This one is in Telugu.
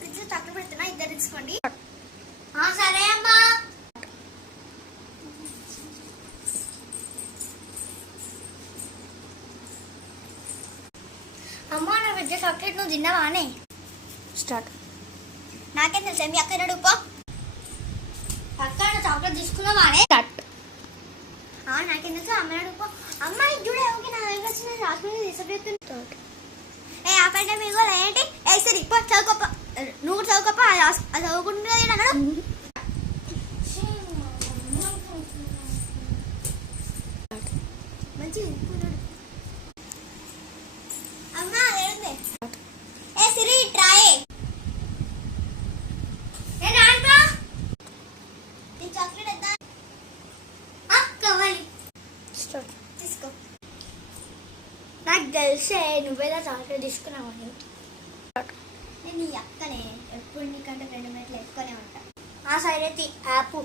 ఫ్రిడ్జ్ చాక్లెట్ పెడుతున్నా, ఇద్దరు తీసుకోండి. సరే అమ్మా. అమ్మా నా ఫ్రిడ్జ్ చాక్లెట్ నువ్వు తిన్నావానే? స్టార్ట్. నాకేం తెలుసా, మీ అక్క అడుగుపో. అక్క చాక్లెట్ తీసుకున్నావానే? స్టార్ట్. నాకేం తెలుసు, అమ్మ అడుగుపో. అమ్మాయి చూడే ఓకే, నా దగ్గర వచ్చిన రాసుకుని తీసుకెళ్తుంది. ఏ ఆపంటే మీకు ఏంటి? ఏ సరే పో చదువుకోప, నువ్వు చదువుకోప, అది చదువుకుంటుంది అన్నాడు. మంచి అమ్మా ఏంది? ఏ సిరి ట్రాయే చాక్లెట్ ఎంత కావాలి? స్టార్ట్. తీసుకో. నాకు తెలిసే నువ్వేదో చాక్లెట్ తీసుకున్నావని. నేను నీ అక్కనే, ఎప్పుడు నీకంటే 2 మినిట్లు ఎక్కువనే ఉంటా. ఆ సైడ్ అయితే యాప్